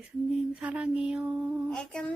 예수님 사랑해요. 예수님.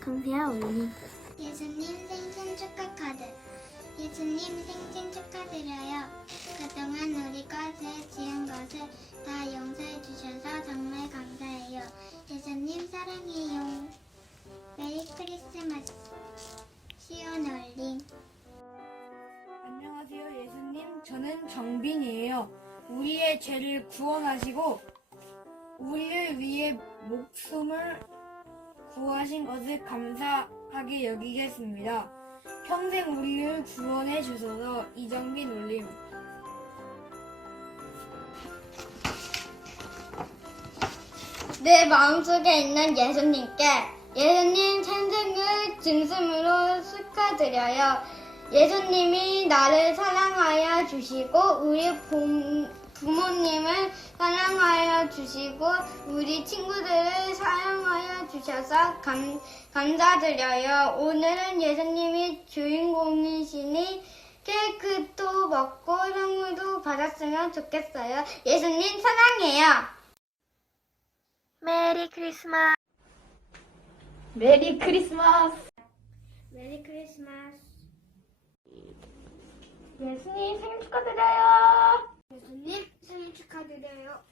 강세아 올림. 예수님 생신 축하 카드. 예수님 생신 축하드려요. 그동안 우리 것을 지은 것을 다 용서해 주셔서 정말 감사해요. 예수님 사랑해요. 메리 크리스마스. 시온 올림. 안녕하세요, 예수님. 저는 정빈이에요. 우리의 죄를 구원하시고, 우리를 위해 목숨을 구하신 것을 감사하게 여기겠습니다. 평생 우리를 구원해 주셔서 이정빈 올림. 내 마음속에 있는 예수님께 예수님 생생을 진심으로 축하드려요. 예수님이 나를 사랑하여 주시고 우리 부, 부모님을 사랑하여 주시고 우리 친구들을 사랑하여 주셔서 감, 감사드려요. 오늘은 예수님이 주인공이시니 케이크도 먹고 선물도 받았으면 좋겠어요. 예수님 사랑해요. 메리 크리스마스. 메리 크리스마스. 메리 크리스마스. 예수님 생일 축하드려요. 예수님 생일 축하드려요.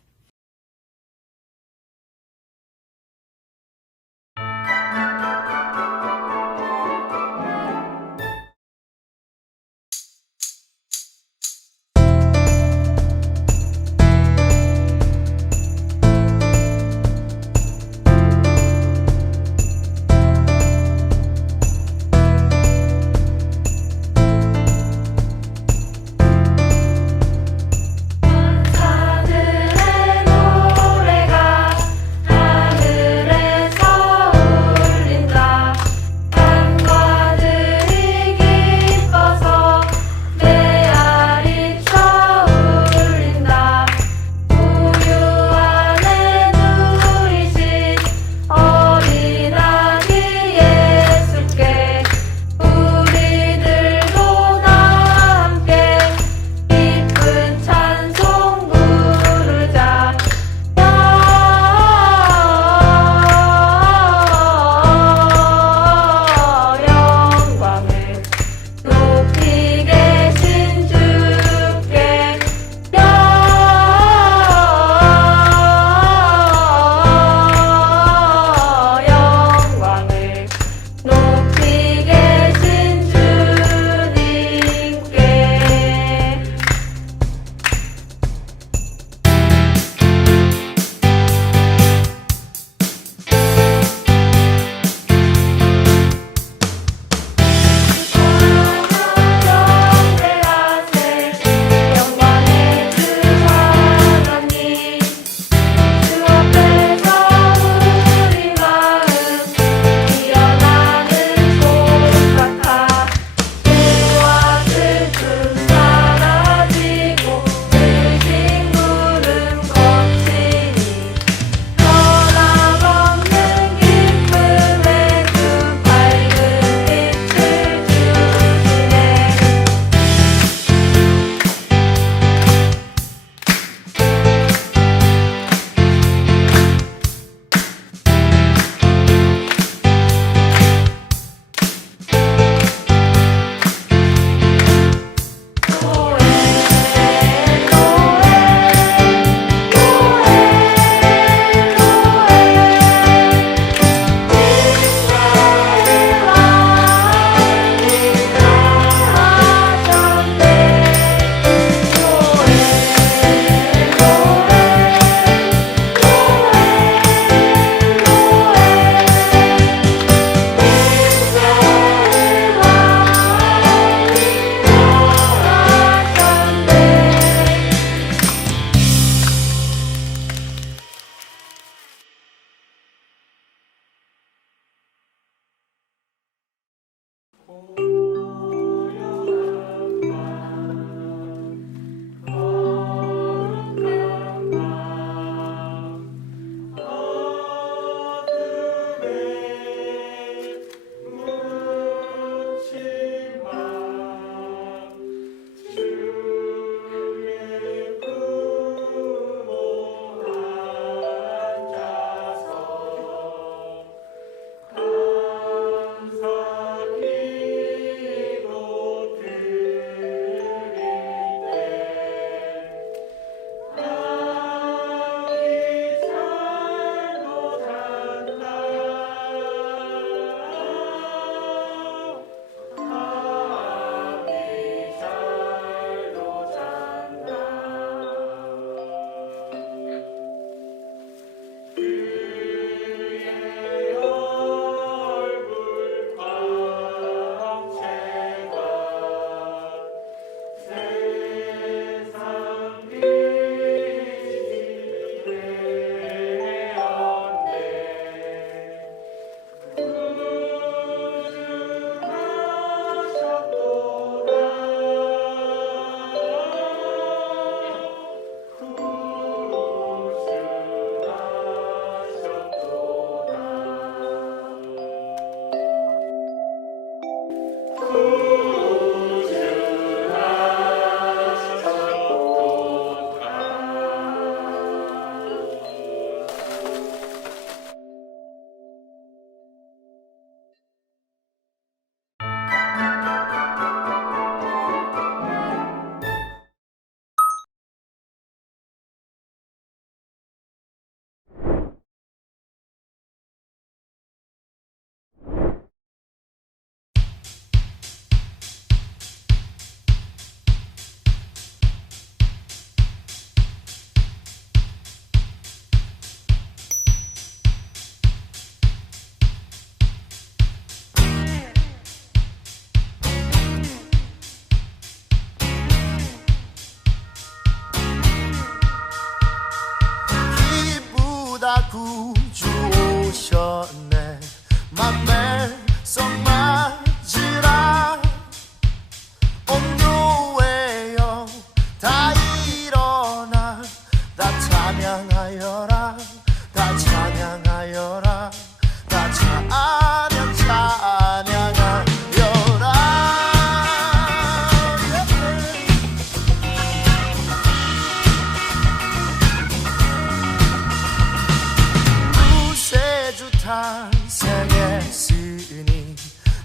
탄생했으니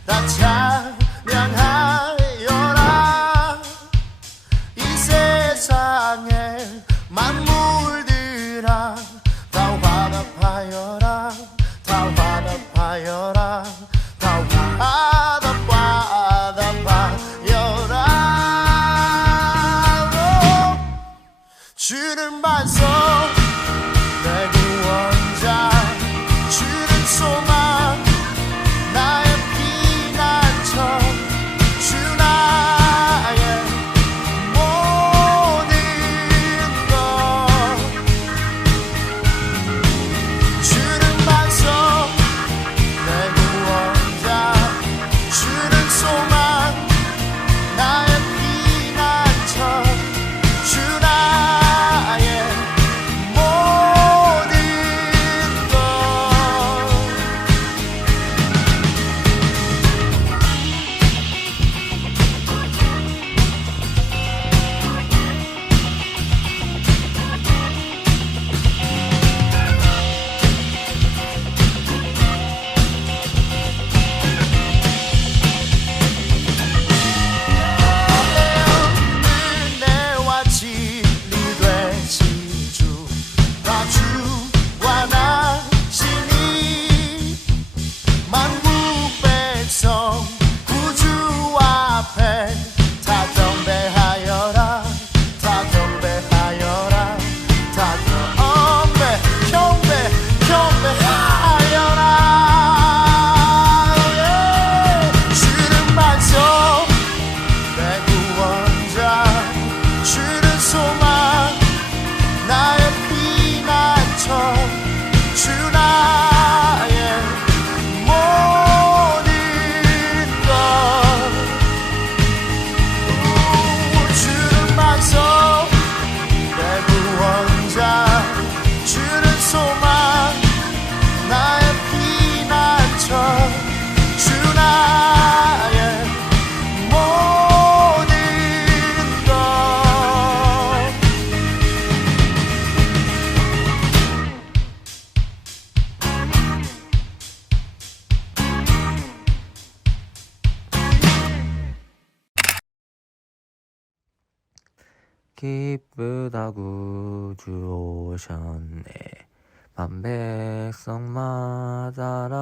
나 찬양하여라. 이 세상에 만물들아 다 화답하여라 다 화답하여라 다 화답하여라. 주는 반성. 기쁘다고 주 오셨네. 만백성 맞아라.